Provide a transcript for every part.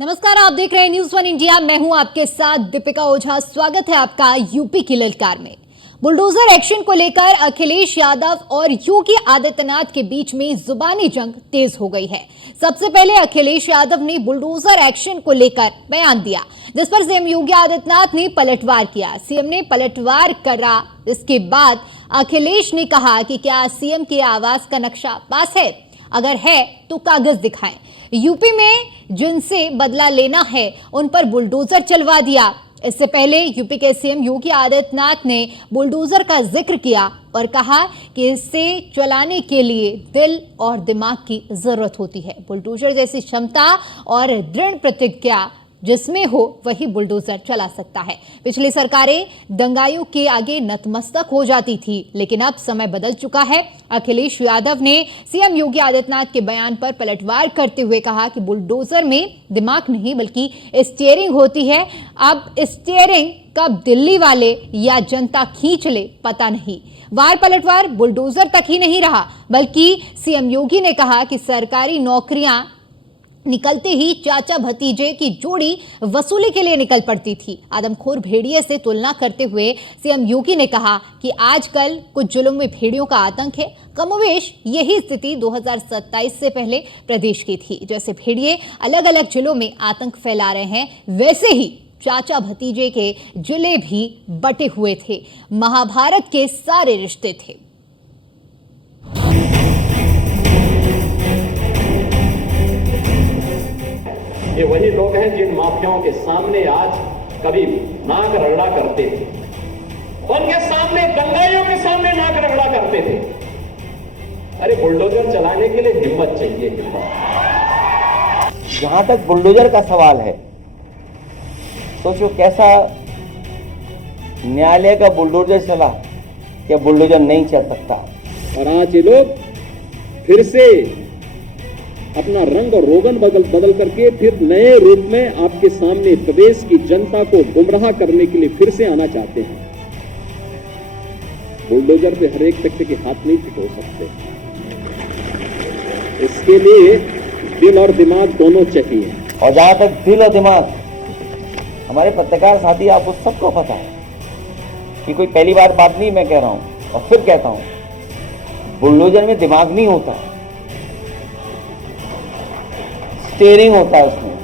नमस्कार, आप देख रहे हैं न्यूज़ वन इंडिया। मैं हूं आपके साथ दीपिका ओझा। स्वागत है आपका यूपी की ललकार में। बुलडोजर एक्शन को लेकर अखिलेश यादव और योगी आदित्यनाथ के बीच में जुबानी जंग तेज हो गई है। सबसे पहले अखिलेश यादव ने बुलडोजर एक्शन को लेकर बयान दिया, जिस पर सीएम योगी आदित्यनाथ ने पलटवार किया। सीएम ने पलटवार करा। इसके बाद अखिलेश ने कहा कि क्या सीएम के आवास का नक्शा पास है? अगर है तो कागज दिखाएं। यूपी में जिनसे बदला लेना है उन पर बुलडोजर चलवा दिया। इससे पहले यूपी के सीएम योगी आदित्यनाथ ने बुलडोजर का जिक्र किया और कहा कि इसे चलाने के लिए दिल और दिमाग की जरूरत होती है। बुलडोजर जैसी क्षमता और दृढ़ प्रतिज्ञा जिसमें हो वही बुलडोजर चला सकता है। पिछली सरकारें दंगाइयों के आगे नतमस्तक हो जाती थी, लेकिन अब समय बदल चुका है। अखिलेश यादव ने सीएम योगी आदित्यनाथ के बयान पर पलटवार करते हुए कहा कि बुलडोजर में दिमाग नहीं बल्कि स्टीयरिंग होती है। अब स्टीयरिंग कब दिल्ली वाले या जनता खींच ले पता नहीं। वार पलटवार बुलडोजर तक ही नहीं रहा, बल्कि सीएम योगी ने कहा कि सरकारी नौकरियां निकलते ही चाचा भतीजे की जोड़ी वसूली के लिए निकल पड़ती थी। आदमखोर भेड़िए से तुलना करते हुए सीएम योगी ने कहा कि आजकल कुछ जिलों में भेड़ियों का आतंक है। कमोवेश यही स्थिति 2027 से पहले प्रदेश की थी। जैसे भेड़िए अलग अलग जिलों में आतंक फैला रहे हैं, वैसे ही चाचा भतीजे के जिले भी बटे हुए थे। महाभारत के सारे रिश्ते थे। ये वही लोग हैं जिन माफियाओं के सामने आज कभी नाक रगड़ा करते थे, उनके सामने दंगाइयों के सामने नाक रगड़ा करते थे। अरे बुलडोजर चलाने के लिए हिम्मत चाहिए, हिम्मत। जहां तक बुलडोजर का सवाल है, सोचो कैसा न्यायालय का बुलडोजर चला, क्या बुलडोजर नहीं चल सकता। और आज ये लोग फिर से अपना रंग और रोगन बदल करके फिर नए रूप में आपके सामने प्रदेश की जनता को गुमराह करने के लिए फिर से आना चाहते हैं। बुलडोजर पे हर एक व्यक्ति के हाथ नहीं पिटो सकते। इसके लिए दिल और दिमाग दोनों चाहिए। और जहां तक दिल और दिमाग, हमारे पत्रकार साथी आपको सबको पता है कि कोई पहली बार बात नहीं मैं कह रहा हूं और फिर कहता हूं, बुलडोजर में दिमाग नहीं होता, स्टीयरिंग होता है। उसमें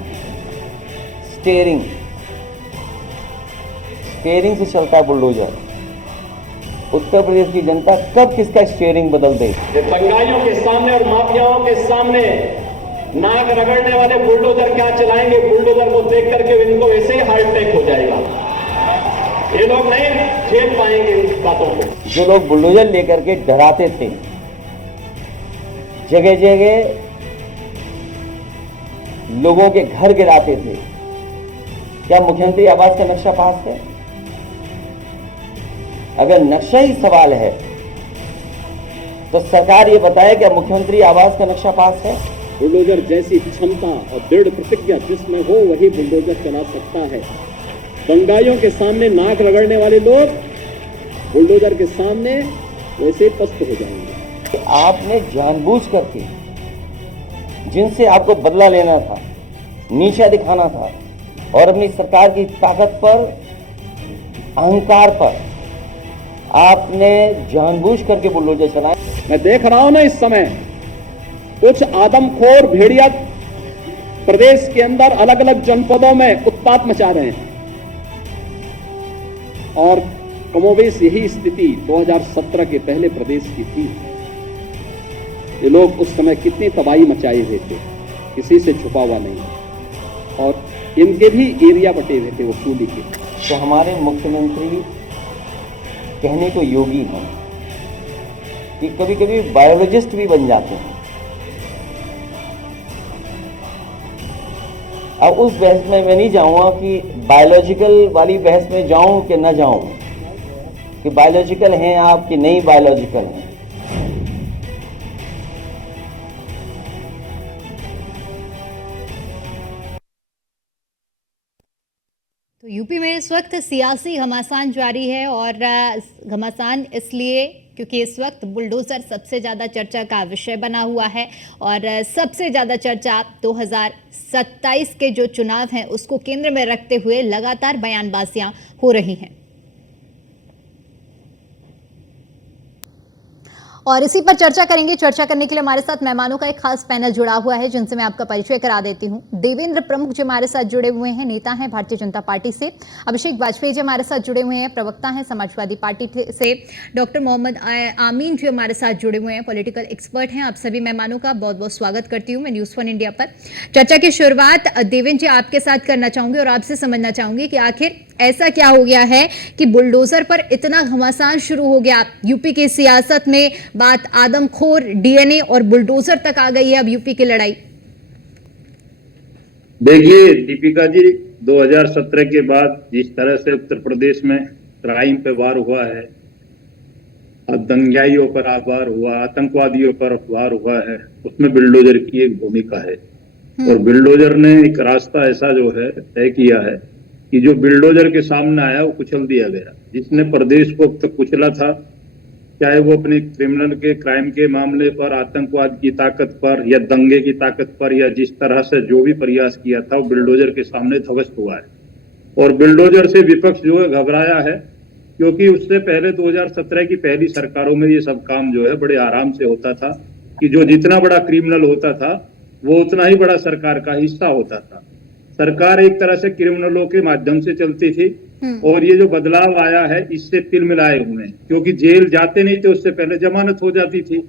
स्टीयरिंग से चलता है बुलडोजर। उत्तर प्रदेश की जनता कब किसका स्टीयरिंग बदल दे। दंगाइयों के सामने और माफियाओं के सामने नाक रगड़ने वाले बुलडोजर क्या चलाएंगे? बुलडोजर को देख करके इनको वैसे ही हार्ट अटैक हो जाएगा। ये लोग नहीं झेल पाएंगे इन बातों को। जो लोग बुलडोजर लेकर के डराते थे, जगह जगह लोगों के घर गिराते थे, क्या मुख्यमंत्री आवास का नक्शा पास है? अगर नक्शा ही सवाल है तो सरकार ये बताए क्या मुख्यमंत्री आवास का नक्शा पास है? बुलडोजर जैसी क्षमता और दृढ़ प्रतिज्ञा जिसमें हो वही बुलडोजर चला सकता है। दंगाइयों के सामने नाक रगड़ने वाले लोग बुलडोजर के सामने वैसे पस्त हो जाएंगे। तो आपने जानबूझ करके जिनसे आपको बदला लेना था, नीचा दिखाना था और अपनी सरकार की ताकत पर, अहंकार पर आपने जानबूझ करके बुलडोजर चलाए। मैं देख रहा हूं ना इस समय कुछ आदमखोर भेड़िया प्रदेश के अंदर अलग अलग जनपदों में उत्पात मचा रहे हैं और कमोबेश यही स्थिति 2017 के पहले प्रदेश की थी। ये लोग उस समय कितनी तबाही मचाए हुए थे, किसी से छुपा हुआ नहीं, और इनके भी एरिया बटे हुए थे वसूली के। तो हमारे मुख्यमंत्री कहने को योगी हैं कि कभी कभी बायोलॉजिस्ट भी बन जाते हैं। अब उस बहस में मैं नहीं जाऊंगा कि बायोलॉजिकल वाली बहस में जाऊं कि ना जाऊं, कि बायोलॉजिकल हैं आप कि नहीं बायोलॉजिकल हैं। तो यूपी में इस वक्त सियासी घमासान जारी है और घमासान इसलिए क्योंकि इस वक्त बुलडोजर सबसे ज़्यादा चर्चा का विषय बना हुआ है और सबसे ज़्यादा चर्चा 2027 के जो चुनाव हैं उसको केंद्र में रखते हुए लगातार बयानबाजियां हो रही हैं। और इसी पर चर्चा करेंगे। चर्चा करने के लिए हमारे साथ मेहमानों का एक खास पैनल जुड़ा हुआ है जिनसे मैं आपका परिचय करा देती हूं। देवेंद्र प्रमुख जी हमारे साथ जुड़े हुए हैं, नेता हैं भारतीय जनता पार्टी से। अभिषेक वाजपेयी जी हमारे साथ जुड़े हुए हैं, प्रवक्ता हैं समाजवादी पार्टी से। डॉक्टर मोहम्मद आमीन जी हमारे साथ जुड़े हुए हैं, पॉलिटिकल एक्सपर्ट हैं। आप सभी मेहमानों का बहुत बहुत स्वागत करती हूँ मैं न्यूज़1 इंडिया पर। चर्चा की शुरुआत देवेंद्र जी आपके साथ करना चाहूंगी और आपसे समझना चाहूंगी कि आखिर ऐसा क्या हो गया है कि बुलडोजर पर इतना घमासान शुरू हो गया। यूपी की सियासत में बात आदमखोर, डीएनए और बुलडोजर तक आ गई है अब यूपी की लड़ाई। देखिए दीपिका जी, 2017 के बाद जिस तरह से उत्तर प्रदेश में क्राइम पे वार हुआ है, दंगाइयों पर वार हुआ, आतंकवादियों पर वार हुआ है, उसमें बुलडोजर की एक भूमिका है। और बुलडोजर ने एक रास्ता ऐसा जो है तय किया है कि जो बुलडोजर के सामने आया वो कुचल दिया गया। जिसने प्रदेश को अब तक कुचला था, चाहे वो अपने क्रिमिनल के क्राइम के मामले पर, आतंकवाद की ताकत पर या दंगे की ताकत पर, या जिस तरह से जो भी प्रयास किया था वो बुलडोजर के सामने ध्वस्त हुआ है। और बुलडोजर से विपक्ष जो है घबराया है, क्योंकि उससे पहले 2017 की पहली सरकारों में ये सब काम जो है बड़े आराम से होता था कि जो जितना बड़ा क्रिमिनल होता था वो उतना ही बड़ा सरकार का हिस्सा होता था। सरकार एक तरह से क्रिमिनलों के माध्यम से चलती थी। और ये जो बदलाव आया है इससे तिल मिलाए हुए हैं, क्योंकि जेल जाते नहीं थे उससे पहले जमानत हो जाती थी।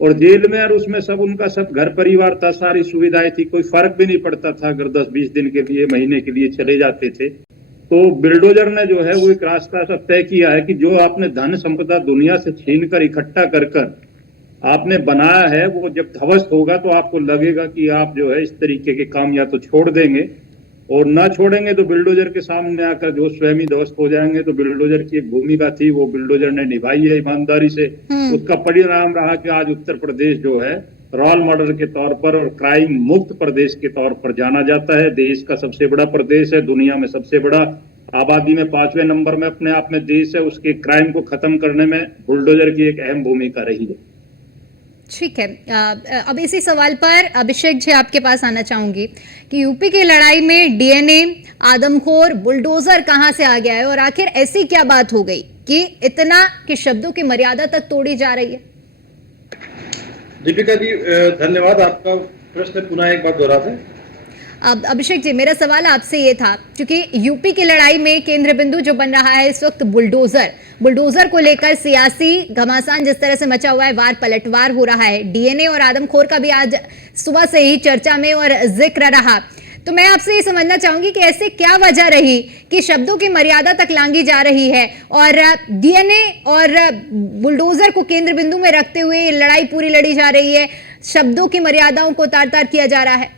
और जेल में और उसमें सब उनका सब घर परिवार था, सारी सुविधाएं थी, कोई फर्क भी नहीं पड़ता था अगर 10-20 दिन के लिए, महीने के लिए चले जाते थे। तो बुलडोजर ने जो है वो एक रास्ता सब तय किया है कि जो आपने धन संपदा दुनिया से छीन कर इकट्ठा कर आपने बनाया है, वो जब ध्वस्त होगा तो आपको लगेगा कि आप जो है इस तरीके के काम या तो छोड़ देंगे, और ना छोड़ेंगे तो बुलडोजर के सामने आकर जो स्वयं ही ध्वस्त हो जाएंगे। तो बुलडोजर की एक भूमिका थी, वो बुलडोजर ने निभाई है ईमानदारी से। उसका परिणाम रहा कि आज उत्तर प्रदेश जो है रोल मॉडल के तौर पर और क्राइम मुक्त प्रदेश के तौर पर जाना जाता है। देश का सबसे बड़ा प्रदेश है, दुनिया में सबसे बड़ा, आबादी में 5वें नंबर में अपने आप में देश है। उसके क्राइम को खत्म करने में बुलडोजर की एक अहम भूमिका रही है। ठीक है, अब इसी सवाल पर अभिषेक जी आपके पास आना चाहूंगी कि यूपी की लड़ाई में डीएनए, आदमखोर, बुलडोजर कहां से आ गया है और आखिर ऐसी क्या बात हो गई कि इतना कि शब्दों की मर्यादा तक तोड़ी जा रही है। दीपिका जी धन्यवाद, आपका प्रश्न पुनः एक बार दोहरा दें। अब अभिषेक जी मेरा सवाल आपसे ये था, क्योंकि यूपी की लड़ाई में केंद्र बिंदु जो बन रहा है इस वक्त बुलडोजर को लेकर सियासी घमासान जिस तरह से मचा हुआ है, वार पलटवार हो रहा है। डीएनए और आदमखोर का भी आज सुबह से ही चर्चा में और जिक्र रहा। तो मैं आपसे ये समझना चाहूंगी कि ऐसे क्या वजह रही कि शब्दों की मर्यादा तक लांघी जा रही है और डीएनए और बुलडोजर को केंद्र बिंदु में रखते हुए ये लड़ाई पूरी लड़ी जा रही है, शब्दों की मर्यादाओं को तार-तार किया जा रहा है।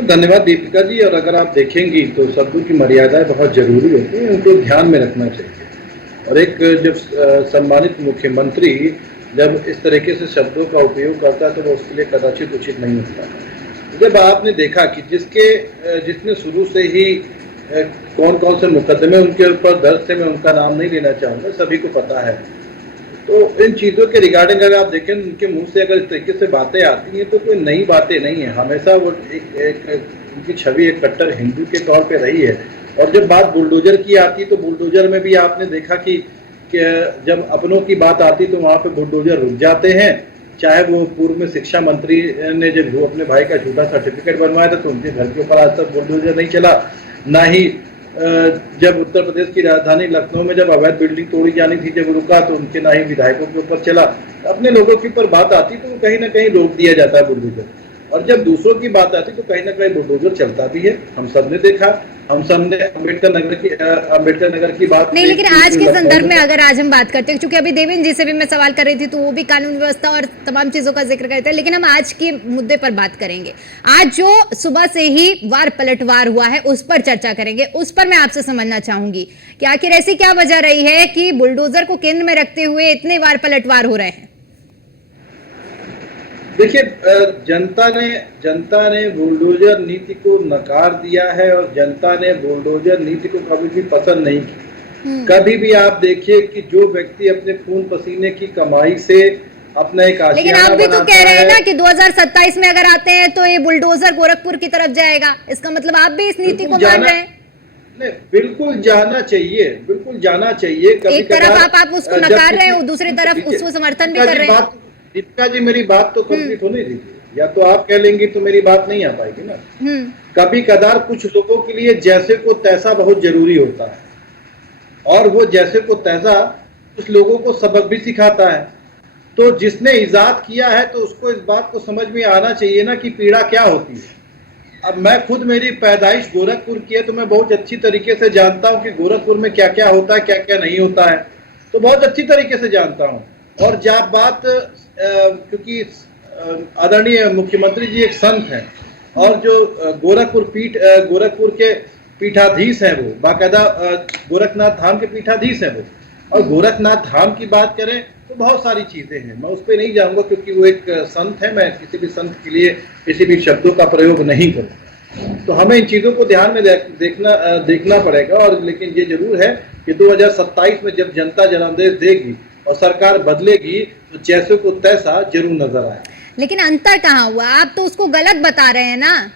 धन्यवाद दीपिका जी। और अगर आप देखेंगी तो शब्दों की मर्यादाएं बहुत जरूरी होती हैं, उनको ध्यान में रखना चाहिए। और एक जब सम्मानित मुख्यमंत्री जब इस तरीके से शब्दों का उपयोग करता है तो वो उसके लिए कदाचित उचित नहीं होता। जब आपने देखा कि जिसने शुरू से ही कौन कौन से मुकदमे उनके ऊपर दर्ज थे, मैं उनका नाम नहीं लेना चाहूँगा, सभी को पता है। तो इन चीज़ों के रिगार्डिंग अगर आप देखें उनके मुंह से अगर इस तरीके से बातें आती हैं तो कोई नई बातें नहीं है। हमेशा वो उनकी छवि एक कट्टर हिंदू के तौर पे रही है। और जब बात बुलडोजर की आती तो बुलडोजर में भी आपने देखा कि जब अपनों की बात आती तो वहाँ पे बुलडोजर रुक जाते हैं। चाहे वो पूर्व में शिक्षा मंत्री ने जब वो अपने भाई का झूठा सर्टिफिकेट बनवाया था तो उनके घर के ऊपर आज तक बुलडोजर नहीं चला। ना ही जब उत्तर प्रदेश की राजधानी लखनऊ में जब अवैध बिल्डिंग तोड़ी जानी थी जब रुका तो उनके ना ही विधायकों के ऊपर चला। अपने लोगों के ऊपर बात आती तो कहीं ना कहीं रोक दिया जाता है बुलडोजर, और जब दूसरों की बात आती तो कहीं ना कहीं बुलडोजर चलता भी है। हम सब ने देखा, हम सब ने अम्बेडकर नगर की बात नहीं, लेकिन आज के संदर्भ में अगर आज हम बात करते हैं, क्योंकि अभी देवेंद्र जी से भी मैं सवाल कर रही थी तो वो भी कानून व्यवस्था और तमाम चीजों का जिक्र करते हैं, लेकिन हम आज के मुद्दे पर बात करेंगे। आज जो सुबह से ही वार पलटवार हुआ है उस पर चर्चा करेंगे। उस पर मैं आपसे समझना चाहूंगी कि आखिर ऐसी क्या वजह रही है कि बुलडोजर को केंद्र में रखते हुए इतने वार पलटवार हो रहे हैं। देखिए, जनता ने बुलडोजर नीति को नकार दिया है और जनता ने बुलडोजर नीति को कभी भी पसंद नहीं की। कभी भी आप देखिए कि जो व्यक्ति अपने खून पसीने की कमाई से अपना एक लेकिन आशियाना आप भी तो बनाता कह रहे हैं है, ना कि 2027 में अगर आते हैं तो ये बुलडोजर गोरखपुर की तरफ जाएगा, इसका मतलब आप भी इस नीति को मान रहे हैं? नहीं, बिल्कुल जाना चाहिए, बिल्कुल जाना चाहिए। कभी एक तरफ आप उसको नकार रहे हो, दूसरी तरफ उसको समर्थन भी कर रहे हैं। दीपिका जी, मेरी बात तो कंप्लीट होने दीजिए, या तो आप कह लेंगी तो मेरी बात नहीं आ पाएगी ना। कभी कदार कुछ लोगों के लिए जैसे को तैसा बहुत जरूरी होता है और वो जैसे को तैसा कुछ लोगों को सबक भी सिखाता है। तो जिसने इजाद किया है तो उसको इस बात को समझ में आना चाहिए ना कि पीड़ा क्या होती है। अब मैं खुद, मेरी पैदाइश गोरखपुर की है तो मैं बहुत अच्छी तरीके से जानता हूं कि गोरखपुर में क्या क्या होता है, क्या क्या नहीं होता है, तो बहुत अच्छी तरीके से जानता हूं। और जब बात, क्योंकि आदरणीय मुख्यमंत्री जी एक संत हैं और जो गोरखपुर के पीठाधीश हैं, वो बाकायदा गोरखनाथ धाम के पीठाधीश हैं वो। और गोरखनाथ धाम की बात करें तो बहुत सारी चीजें हैं, मैं उस पर नहीं जाऊंगा क्योंकि वो एक संत है, मैं किसी भी संत के लिए किसी भी शब्दों का प्रयोग नहीं करूँ। तो हमें इन चीजों को ध्यान में देखना पड़ेगा। और लेकिन ये जरूर है कि 2027 में जब जनता जनादेश देगी और सरकार बदलेगी तो जैसे को तैसा जरूर नजर आए। लेकिन अंतर कहाँ हुआ? आप तो उसको गलत बता रहे हैं ना।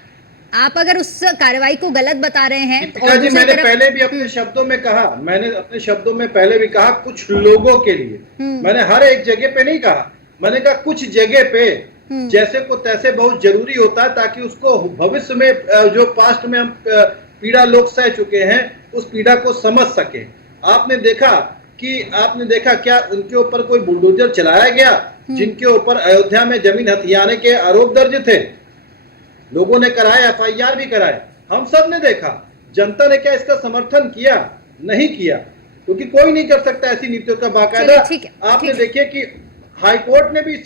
आप अगर उस कार्रवाई को गलत बता रहे हैं दीपिका जी, मैंने पहले भी अपने शब्दों में कहा, मैंने अपने शब्दों में पहले भी कहा, कुछ लोगों के लिए, मैंने हर एक जगह पे नहीं कहा, मैंने कहा कुछ जगह पे जैसे को तैसे बहुत जरूरी होता है ताकि उसको भविष्य में जो पास्ट में हम पीड़ा लोग सह चुके हैं उस पीड़ा को समझ सके। आपने देखा क्या उनके ऊपर कोई बुलडोजर चलाया गया जिनके ऊपर अयोध्या में जमीन हथियाने के आरोप दर्ज थे? लोगों ने कराए, FIR भी कराए, हम सब ने देखा। जनता ने क्या इसका समर्थन किया? नहीं किया, क्योंकि कोई नहीं कर सकता ऐसी नीतियों का। बाकायदा आपने देखिए कि हाई कोर्ट ने भी इस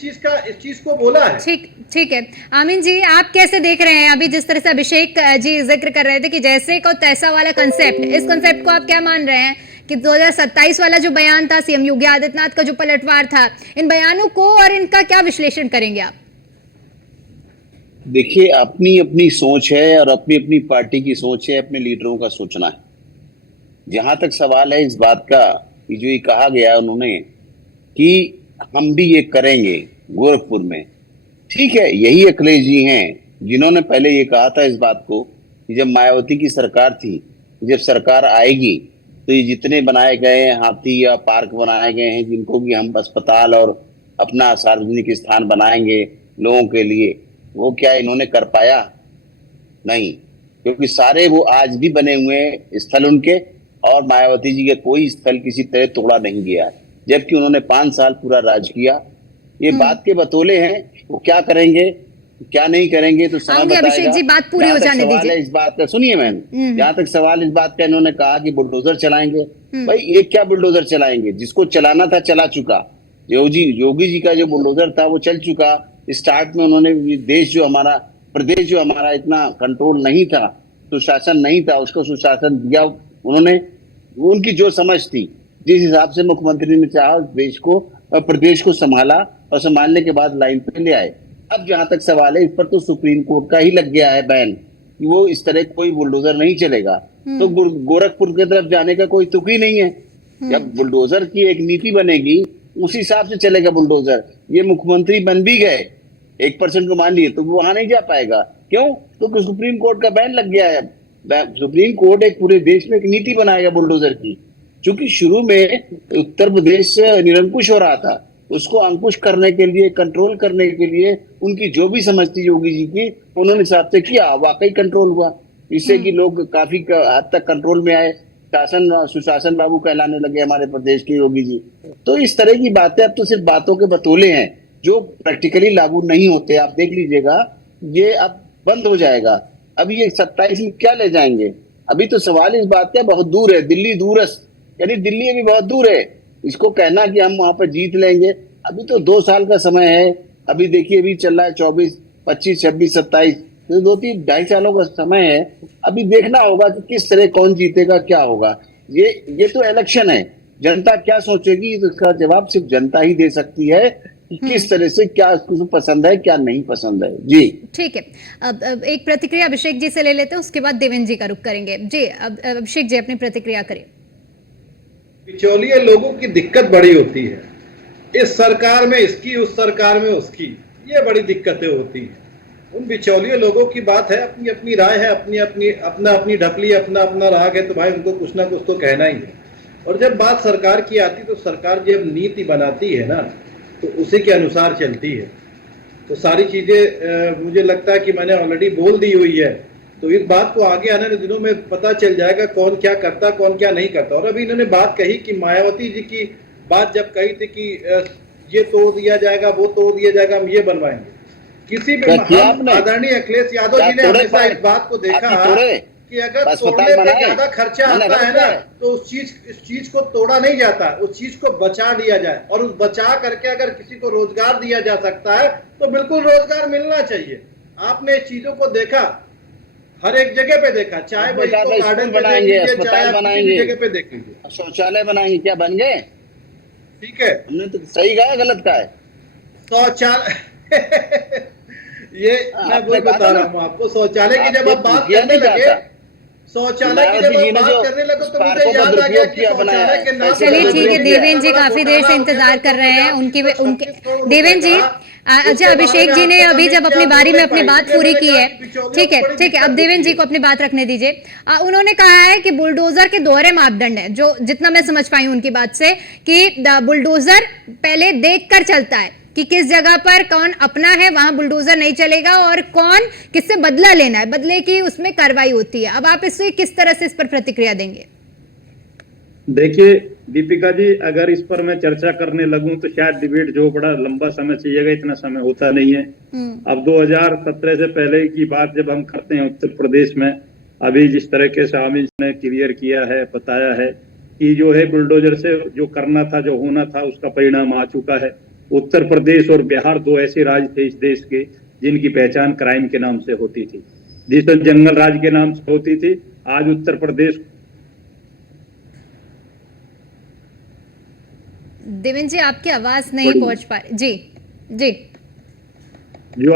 चीज को बोला है। ठीक है। आमीन जी, आप कैसे देख रहे हैं अभी जिस तरह से अभिषेक जी जिक्र कर रहे थे कि जैसे को तैसा वाला कंसेप्ट, इस कंसेप्ट को आप क्या मान रहे हैं कि 2027 वाला जो बयान था सीएम योगी आदित्यनाथ का, जो पलटवार था, इन बयानों को और इनका क्या विश्लेषण करेंगे आप? देखिए, अपनी अपनी सोच है और अपनी अपनी पार्टी की सोच है, अपने लीडरों का सोचना है। जहां तक सवाल है इस बात का कि जो ये कहा गया उन्होंने कि हम भी ये करेंगे गोरखपुर में, ठीक है, यही अखिलेश जी हैं जिन्होंने पहले ये कहा था इस बात को कि जब मायावती की सरकार थी, जब सरकार आएगी तो ये जितने बनाए गए हैं हाथी या पार्क बनाए गए हैं, जिनको भी हम अस्पताल और अपना सार्वजनिक स्थान बनाएंगे लोगों के लिए, वो क्या इन्होंने कर पाया? नहीं, क्योंकि सारे वो आज भी बने हुए स्थल उनके, और मायावती जी का कोई स्थल किसी तरह तोड़ा नहीं गया, जबकि उन्होंने 5 साल पूरा राज किया। ये बात के बतौले हैं, वो क्या करेंगे क्या नहीं करेंगे तो समय बताएगा। अभिषेक जी, बात पूरी हो जाने दीजिए। इस बात का सुनिए मैम, जहां तक सवाल इस बात का, इन्होंने कहा कि बुलडोजर चलाएंगे। भाई ये क्या बुलडोजर चलाएंगे? जिसको चलाना था चला चुका। योगी जी का जो बुलडोजर था वो चल चुका। स्टार्ट में उन्होंने प्रदेश जो हमारा इतना कंट्रोल नहीं था, सुशासन नहीं था, उसको सुशासन दिया उन्होंने। उनकी जो समझ थी, जिस हिसाब से मुख्यमंत्री ने चाहा प्रदेश को संभाला और संभालने के बाद लाइन पे ले आए। अब जहां तक सवाल है, इस पर तो सुप्रीम कोर्ट का ही लग गया है बैन कि वो इस तरह कोई बुलडोजर नहीं चलेगा। तो गोरखपुर की तरफ जाने का कोई तुक ही नहीं है। जब बुलडोजर की एक नीति बनेगी उसी हिसाब से चलेगा बुलडोजर। ये मुख्यमंत्री बन भी गए, 1% को मान लिए, तो वो वहां नहीं जा पाएगा। क्यों? तो सुप्रीम कोर्ट का बैन लग गया है। सुप्रीम कोर्ट एक पूरे देश में एक नीति बनाएगा बुलडोजर की। क्योंकि शुरू में उत्तर प्रदेश निरंकुश हो रहा था, उसको अंकुश करने के लिए, कंट्रोल करने के लिए उनकी जो भी समझ थी योगी जी की, उन्होंने हिसाब से किया, वाकई कंट्रोल हुआ। इससे कि लोग काफी हद तक कंट्रोल में आए, सुशासन बाबू कहलाने लगे हमारे प्रदेश के योगी जी। तो इस तरह की बातें अब तो सिर्फ बातों के बतौले हैं जो प्रैक्टिकली लागू नहीं होते। आप देख लीजिएगा, ये अब बंद हो जाएगा। अब ये 27 में क्या ले जाएंगे? अभी तो सवाल इस बात का बहुत दूर है, दिल्ली दूरस्थ, यानी दिल्ली अभी बहुत दूर है। इसको कहना कि हम वहां पर जीत लेंगे, अभी तो 2 साल का समय है। अभी देखिए, अभी चल रहा है 24, 25, 26, 27, तो 2-3-2.5 सालों का समय है। अभी देखना होगा कि किस तरह कौन जीतेगा, क्या होगा। ये तो इलेक्शन है, जनता क्या सोचेगी इसका जवाब सिर्फ जनता ही दे सकती है। कि किस तरह से क्या उसको पसंद है क्या नहीं पसंद है। जी ठीक है। अब एक प्रतिक्रिया अभिषेक जी से ले लेते हैं, उसके बाद देवेंद्र जी का रुख करेंगे। जी अब अभिषेक जी अपनी प्रतिक्रिया करें। बिचौलिए लोगों की दिक्कत बड़ी होती है, इस सरकार में इसकी, उस सरकार में उसकी, ये बड़ी दिक्कतें होती हैं। उन बिचौलिए लोगों की बात है, अपनी अपनी राय है, अपना अपनी ढपली, अपना अपना राग है, तो भाई उनको कुछ ना कुछ तो कहना ही है। और जब बात सरकार की आती तो सरकार जब नीति बनाती है ना, तो उसी के अनुसार चलती है। तो सारी चीजें मुझे लगता है कि मैंने ऑलरेडी बोल दी हुई है, तो इस बात को आगे आने वाले दिनों में पता चल जाएगा कौन क्या करता, कौन क्या नहीं करता। और अभी इन्होंने बात कही कि मायावती जी की बात जब कही थी कि ये तोड़ दिया जाएगा, वो तोड़ दिया जाएगा, हम ये बनवाएंगे। किसी भी आदरणीय अखिलेश यादव जी ने हमेशा इस बात को देखा कि अगर तोड़ने में ज्यादा खर्चा आता है ना, तो इस चीज को तोड़ा नहीं जाता, उस चीज को बचा लिया जाए। और उस बचा करके अगर किसी को रोजगार दिया जा सकता है तो बिल्कुल रोजगार मिलना चाहिए। आपने इस चीजों को देखा, हर एक जगह पे देखा, चाहे गार्डन बनाएंगे, अस्पताल बनाएंगे, जगह पे देख लीजिए, शौचालय बनाएंगे, क्या बन गए? ठीक है, हमने तो सही कहा गलत कहा है? शौचालय ये मैं वही बता रहा हूँ आपको, शौचालय की जब आप बात करने लगे, शौचालय की जब आप बात करने लगे तो मुझे याद आ गया कि शौचालय के नाम। चलिए ठीक है, देवेंद्र जी काफी देर से इंतजार कर रहे हैं उनके देवेंद्र जी। अच्छा अभिषेक जी ने अभी जब अपनी बारी में अपनी बात पूरी की है, ठीक है, अब देवेंद्र जी को अपनी बात रखने दीजिए। उन्होंने कहा है कि बुलडोजर के दोहरे मापदंड है, जो जितना मैं समझ पाई उनकी बात से, कि बुलडोजर पहले देखकर चलता है कि किस जगह पर कौन अपना है वहां बुलडोजर नहीं चलेगा, और कौन किससे बदला लेना है, बदले की उसमें कार्रवाई होती है। अब आप इससे किस तरह से इस पर प्रतिक्रिया देंगे? देखिए दीपिका जी, अगर इस पर मैं चर्चा करने लगूं तो शायद डिबेट जो बड़ा लंबा समय चाहिएगा, इतना समय होता नहीं है। अब 2017 से पहले की बात जब हम करते हैं उत्तर प्रदेश में, अभी जिस तरह के अमित ने क्लियर किया है, बताया है कि जो है बुलडोजर से जो करना था, जो होना था, उसका परिणाम आ चुका है। उत्तर प्रदेश और बिहार दो ऐसे राज्य थे इस देश के जिनकी पहचान क्राइम के नाम से होती थी, जिस जंगल राज के नाम से होती थी। आज उत्तर प्रदेश। देवेंद्र जी आपकी आवाज नहीं पहुंच पा रही। जी जी, जो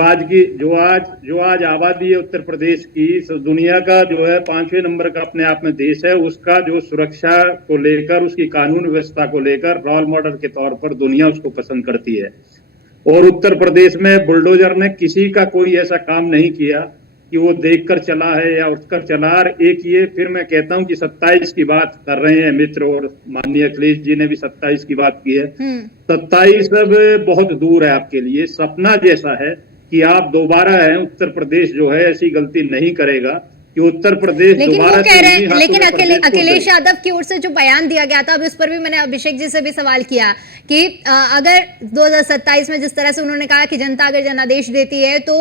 आज आबादी है उत्तर प्रदेश की, दुनिया का जो है 5वें नंबर का अपने आप में देश है, उसका जो सुरक्षा को लेकर, उसकी कानून व्यवस्था को लेकर रोल मॉडल के तौर पर दुनिया उसको पसंद करती है। और उत्तर प्रदेश में बुलडोजर ने किसी का कोई ऐसा काम नहीं किया कि वो देखकर चला है या उठकर चला। एक ये फिर मैं कहता हूं कि 27 की बात कर रहे हैं मित्र, और माननीय अखिलेश जी ने भी 27 की बात की है। 27 अब बहुत दूर है आपके लिए, सपना जैसा है कि आप दोबारा है, उत्तर प्रदेश जो है ऐसी गलती नहीं करेगा कि उत्तर प्रदेश दोबारा। लेकिन अखिलेश यादव की ओर से जो बयान दिया गया था, अभी उस पर भी मैंने अभिषेक जी से भी सवाल किया कि अगर 2027 में जिस तरह से उन्होंने कहा कि जनता अगर जनादेश देती है तो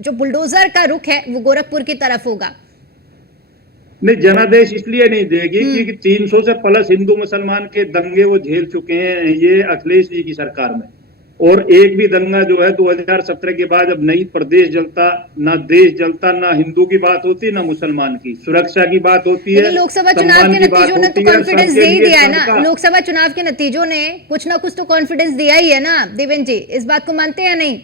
जो बुलडोजर का रुख है वो गोरखपुर की तरफ होगा। नहीं, जनादेश इसलिए नहीं देगी क्योंकि 300 से प्लस हिंदू मुसलमान के दंगे वो झेल चुके हैं ये अखिलेश जी की सरकार में। और एक भी दंगा जो है 2017 के बाद अब नहीं प्रदेश जलता, ना देश जलता, ना हिंदू की बात होती, ना मुसलमान की। सुरक्षा की बात होती है, लोकसभा चुनाव के नतीजों ने तो कॉन्फिडेंस दे ही दिया है ना। लोकसभा चुनाव के नतीजों ने कुछ ना कुछ तो कॉन्फिडेंस दिया ही है ना। देवेंद्र जी इस बात को मानते हैं नहीं?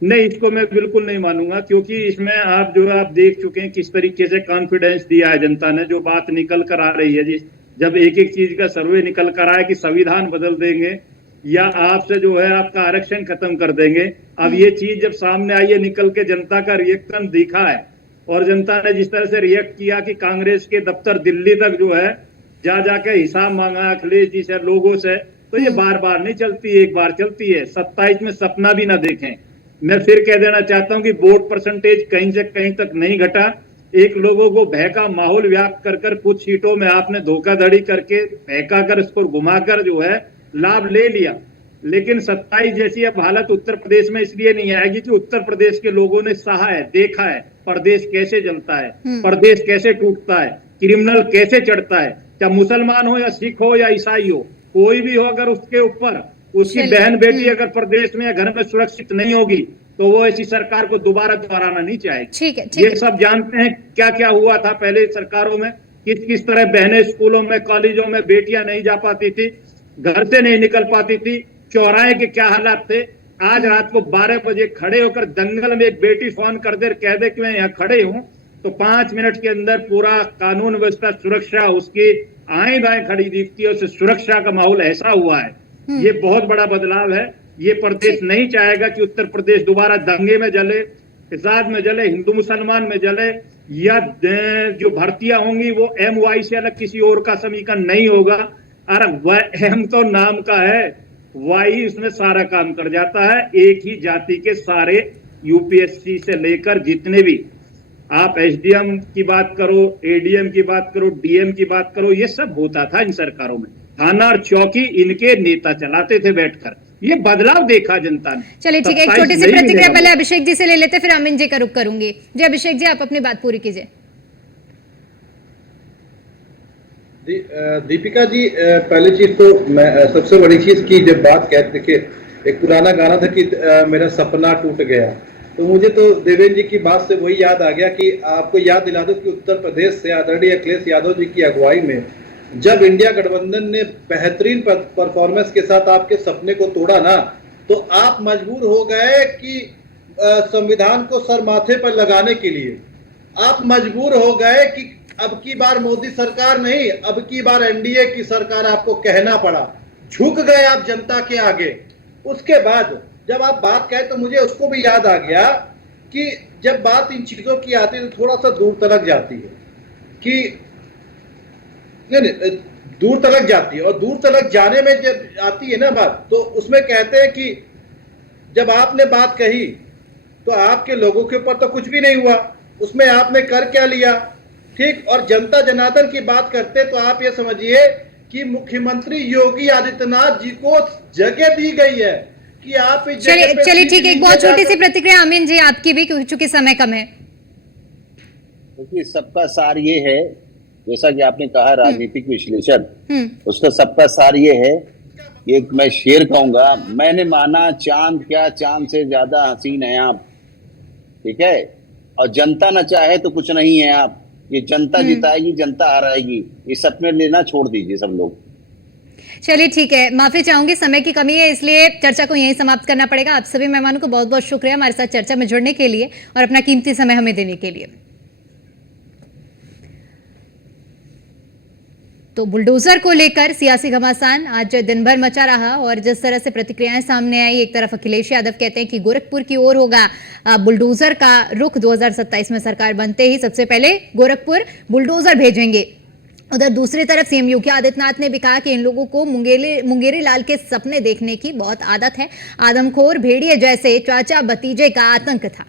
नहीं, इसको मैं बिल्कुल नहीं मानूंगा, क्योंकि इसमें आप जो है आप देख चुके हैं किस तरीके से कॉन्फिडेंस दिया है जनता ने। जो बात निकल कर आ रही है, जब एक एक चीज का सर्वे निकल कर आए कि संविधान बदल देंगे या आपसे जो है आपका आरक्षण खत्म कर देंगे, अब ये चीज जब सामने आई है निकल के, जनता का रिएक्शन दिखा है। और जनता ने जिस तरह से रिएक्ट किया कि कांग्रेस के दफ्तर दिल्ली तक जो है जाके हिसाब मांगा अखिलेश जी से, लोगों से, तो ये बार बार नहीं चलती, एक बार चलती है। 27 में सपना भी ना देखें। मैं फिर कह देना चाहता हूं कि वोट परसेंटेज कहीं से कहीं तक नहीं घटा। एक लोगों को भय का माहौल व्याप्त कर कुछ सीटों में आपने धोखाधड़ी करके बहका कर इसको घुमाकर जो है लाभ ले लिया। लेकिन 27 जैसी अब हालत उत्तर प्रदेश में इसलिए नहीं आएगी कि उत्तर प्रदेश के लोगों ने सहा है, देखा है प्रदेश कैसे जलता है, प्रदेश कैसे टूटता है, क्रिमिनल कैसे चढ़ता है, चाहे मुसलमान हो या सिख हो या ईसाई हो, कोई भी हो, अगर उसके ऊपर उसकी बहन बेटी अगर प्रदेश में या घर में सुरक्षित नहीं होगी तो वो ऐसी सरकार को दोबारा दोहराना नहीं चाहेगी। ये सब जानते हैं क्या क्या हुआ था पहले सरकारों में, किस तरह बहनें स्कूलों में, कॉलेजों में बेटियां नहीं जा पाती थी, घर से नहीं निकल पाती थी, चौराहे के क्या हालात थे। आज रात को 12 बजे खड़े होकर दंगल में एक बेटी फोन कर दे कह दे कि मैं यहाँ खड़े हूं, तो 5 मिनट के अंदर पूरा कानून व्यवस्था सुरक्षा उसकी आए दाएं खड़ी दिखती है। उससे सुरक्षा का माहौल ऐसा हुआ है। ये बहुत बड़ा बदलाव है। ये प्रदेश नहीं चाहेगा कि उत्तर प्रदेश दोबारा दंगे में जले, फिसाद में जले, हिंदू मुसलमान में जले, या जो भर्तियां होंगी वो MY से अलग किसी और का समीकरण नहीं होगा। अरे M तो नाम का है, वाई इसमें सारा काम कर जाता है। एक ही जाति के सारे UPSC से लेकर जितने भी आप SDM की बात करो, ADM की बात करो, DM की बात करो, ये सब होता था इन सरकारों में। थाना और चौकी इनके नेता चलाते थे बैठकर। ये बदलाव देखा जनता ने। चलिए ठीक है, एक छोटी सी प्रतिक्रिया पहले अभिषेक जी से ले लेते, फिर अमिन जी का रुख करूंगी। जी अभिषेक जी, आप अपनी बात पूरी कीजिए। दीपिका जी, पहली चीज तो मैं सबसे बड़ी चीज की जब बात कहते, देखिए एक पुराना गाना था कि मेरा सपना टूट गया, तो मुझे तो देवेंद्र जी की बात से वही याद आ गया कि आपको याद दिला दो कि उत्तर प्रदेश से आदरणीय अखिलेश यादव जी की अगुवाई में जब इंडिया गठबंधन ने बेहतरीन परफॉर्मेंस के साथ आपके सपने को तोड़ा ना, तो आप मजबूर हो गए कि संविधान को सर माथे पर लगाने के लिए आप मजबूर हो गए कि अब की बार मोदी सरकार नहीं, अब की बार NDA की सरकार आपको कहना पड़ा। झुक गए आप जनता के आगे। उसके बाद जब आप बात कहें तो मुझे उसको भी याद आ गया कि जब बात इन चीजों की आती है तो थोड़ा सा दूर तलक जाती है कि नहीं, दूर तलक जाती है, और दूर तलक जाने में जब आती है ना बात, तो उसमें कहते हैं कि जब आपने बात कही तो आपके लोगों के ऊपर तो कुछ भी नहीं हुआ, उसमें आपने कर क्या लिया, ठीक। और जनता जनार्दन की बात करते तो आप ये समझिए कि मुख्यमंत्री योगी आदित्यनाथ जी को जगह दी गई है कि आप इस जगह पे चलिए ठीक है, एक बहुत छोटी सी प्रतिक्रिया अमीन जी आपकी भी, क्योंकि चूंकि समय कम है। क्योंकि सबका सार ये है, जैसा कि आपने कहा राजनीतिक विश्लेषण, उसका सबका सार ये है, एक मैं शेर कहूंगा, मैंने माना चांद क्या चांद से ज्यादा हसीन है आप, ठीक है। और जनता न चाहे तो कुछ नहीं है आप, ये जनता जिताएगी, जनता हराएगी, ये सपने लेना छोड़ दीजिए सब लोग। चलिए ठीक है, माफी चाहूंगी, समय की कमी है इसलिए चर्चा को यहीं समाप्त करना पड़ेगा। आप सभी मेहमानों को बहुत बहुत शुक्रिया हमारे साथ चर्चा में जुड़ने के लिए और अपना कीमती समय हमें देने के लिए। तो बुलडोजर को लेकर सियासी घमासान आज दिन भर मचा रहा और जिस तरह से प्रतिक्रियाएं सामने आई, एक तरफ अखिलेश यादव कहते हैं कि गोरखपुर की ओर होगा बुलडोजर का रुख, 2027 में सरकार बनते ही सबसे पहले गोरखपुर बुलडोजर भेजेंगे। उधर दूसरी तरफ सीएम योगी आदित्यनाथ ने भी कहा कि इन लोगों को मुंगेरी लाल के सपने देखने की बहुत आदत है, आदमखोर भेड़िए जैसे चाचा भतीजे का आतंक था।